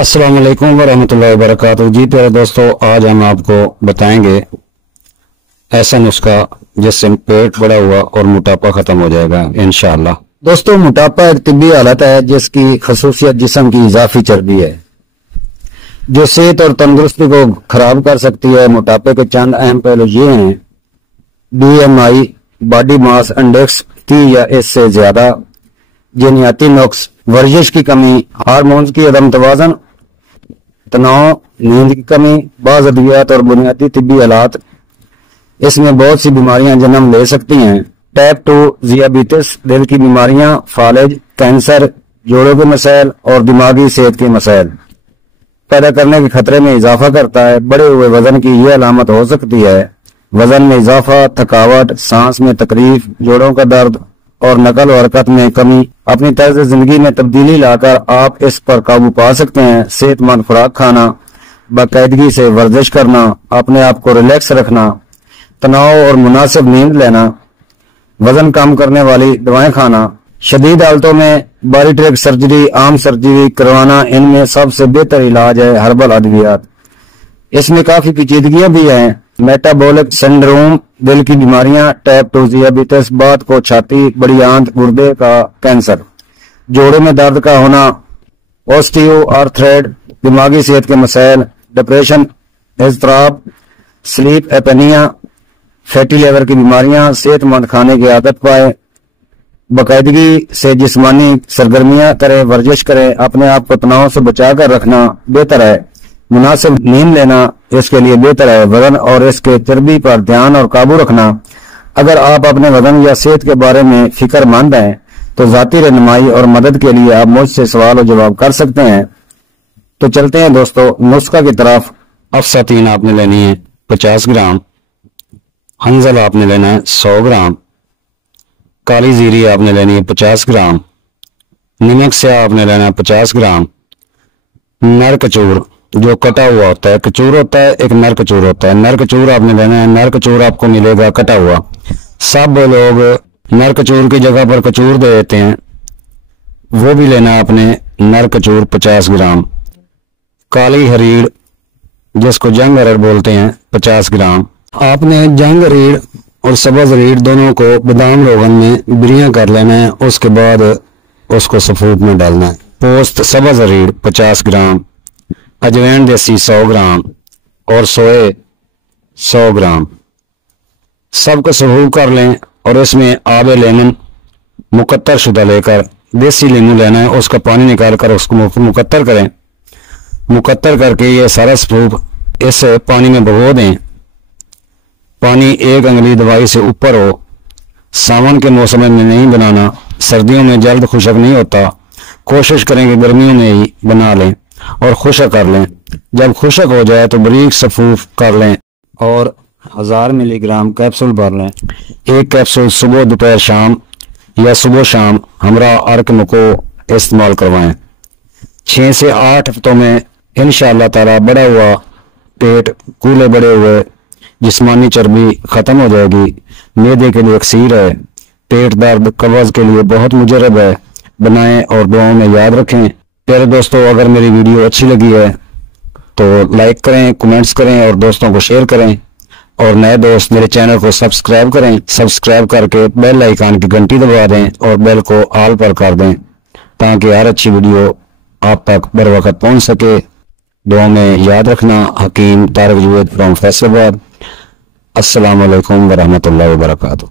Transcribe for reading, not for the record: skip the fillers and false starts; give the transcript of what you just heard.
अस्सलाम वालेकुम वरहमतुल्लाहि वबरकातुहू। जी प्यारे दोस्तों, आज हम आपको बताएंगे ऐसा नुस्खा जिससे पेट बड़ा हुआ और मोटापा खत्म हो जाएगा इंशाअल्लाह। दोस्तों, मोटापा एक तिब्बी हालत है जिसकी खसूसियत जिस्म की इजाफी चर्बी है जो सेहत और तंदुरुस्ती को खराब कर सकती है। मोटापे के चंद अहम पहलू ये हैं: BMI, बॉडी मास इंडेक्स 30 या इससे ज्यादा, जीनियाती नुक्स, वर्जिश की कमी, हार्मोन्स की अदम तवाज़न, तनाव, नींद की कमी, बाज़ अद्वियात और बुनियादी तिब्बी हालात। इसमें बहुत सी बीमारियां जन्म ले सकती हैं। टाइप 2 ज़ियाबीतिस, दिल की बीमारियां, फालिज, कैंसर, जोड़ों के मसाइल और दिमागी सेहत के मसाइल पैदा करने के खतरे में इजाफा करता है। बढ़े हुए वजन की यह अलामत हो सकती है: वजन में इजाफा, थकावट, सांस में तकलीफ, जोड़ों का दर्द और नकल और हरकत में कमी। अपनी तर्ज जिंदगी में तब्दीली लाकर आप इस पर काबू पा सकते हैं। सेहतमंद खुराक खाना, बाकायदगी से वर्जिश करना, अपने आप को रिलैक्स रखना, तनाव और मुनासिब नींद लेना, वजन कम करने वाली दवाएं खाना, शदीद हालतों में बारीट्रिक सर्जरी, आम सर्जरी करवाना, इनमें सबसे बेहतर इलाज है हर्बल अद्वियात। इसमें काफी पेचीदगियां भी हैं: मेटाबॉलिक सिंड्रोम, दिल की बीमारियां, टाइप 2 ज़ियाबीतिस, बात को छाती, बड़ी आंत, गुर्दे का कैंसर, जोड़ों में दर्द का होना, ऑस्टियो आर्थराइड, दिमागी सेहत के मसाइल, डिप्रेशन, इज़्तिराब, स्लीप एपनिया, फैटी लिवर की बीमारियां। सेहतमंद खाने की आदत पाए, बाकायदगी से जिस्मानी सरगर्मियां करें, वर्जिश करें, अपने आप को तनाव से बचाकर रखना बेहतर है। मुनासिब नींद लेना इसके लिए बेहतर है। वजन और इसके चर्बी पर ध्यान और काबू रखना। अगर आप अपने वजन या सेहत के बारे में फिक्रमंद हैं तो जाती रहनुमाई और मदद के लिए आप मुझसे सवाल और जवाब कर सकते हैं। तो चलते हैं दोस्तों नुस्खा की तरफ। अफसातीन आपने लेनी है 50 ग्राम, हंजल आपने लेना है 100 ग्राम, काली जीरी आपने लेनी है 50 ग्राम, नमक स्याह आपने लेना है 50 ग्राम, नर कचूर जो कटा हुआ होता है, कचूर होता है एक, नर कचूर होता है। नर कचूर आपने लेना है। नर कचूर आपको मिलेगा कटा हुआ। सब लोग नर कचूर की जगह पर कचूर दे देते हैं, वो भी लेना है आपने। नर कचूर 50 ग्राम, काली हरीड़ जिसको जंग हरड़ बोलते हैं 50 ग्राम। आपने जंग हरीड़ और सब्ज हरीड़ दोनों को बादाम रोगन में बिरियां कर लेना है। उसके बाद उसको सफूद में डालना है। पोस्त सब्ज हरीड़ 50 ग्राम, अजवैन देसी 100 ग्राम और सोए 100 ग्राम। सबको सफूद कर लें और इसमें आबे लेमन मुकत्तर शुदा लेकर देसी नींबू लेना है। उसका पानी निकाल कर उसको मुकत्तर करें। मुकत्तर करके ये सारा सफूद इस पानी में भिगो दें। पानी 1 अंगुली दवाई से ऊपर हो। सावन के मौसम में नहीं बनाना, सर्दियों में जल्द खुशक नहीं होता। कोशिश करें कि गर्मियों में ही बना लें और खुशक कर लें। जब खुशक हो जाए तो बारीक सफूफ कर लें और 1000 मिलीग्राम कैप्सूल भर लें। एक कैप्सूल सुबह दोपहर शाम या सुबह शाम हमरा अर्क को इस्तेमाल करवाएं। 6 से 8 हफ्तों में इंशाअल्लाह ताला बड़ा हुआ पेट, कूले बड़े हुए जिस्मानी चर्बी खत्म हो जाएगी। मैदे के लिए अक्सीर है। पेट दर्द कब्ज के लिए बहुत मुजरब है। बनाएं और दुआओं में याद रखें। प्यारे दोस्तों, अगर मेरी वीडियो अच्छी लगी है तो लाइक करें, कमेंट्स करें और दोस्तों को शेयर करें। और नए दोस्त मेरे चैनल को सब्सक्राइब करें। सब्सक्राइब करके बेल आइकन की घंटी दबा दें और बेल को ऑल पर कर दें ताकि हर अच्छी वीडियो आप तक बर वक्त पहुंच सके। दुआ में याद रखना। हकीम तारिक जुवैद फ्रॉम फैसलाबाद। अस्सलाम वालेकुम वरहमतुल्लाहि वबरकातुहू।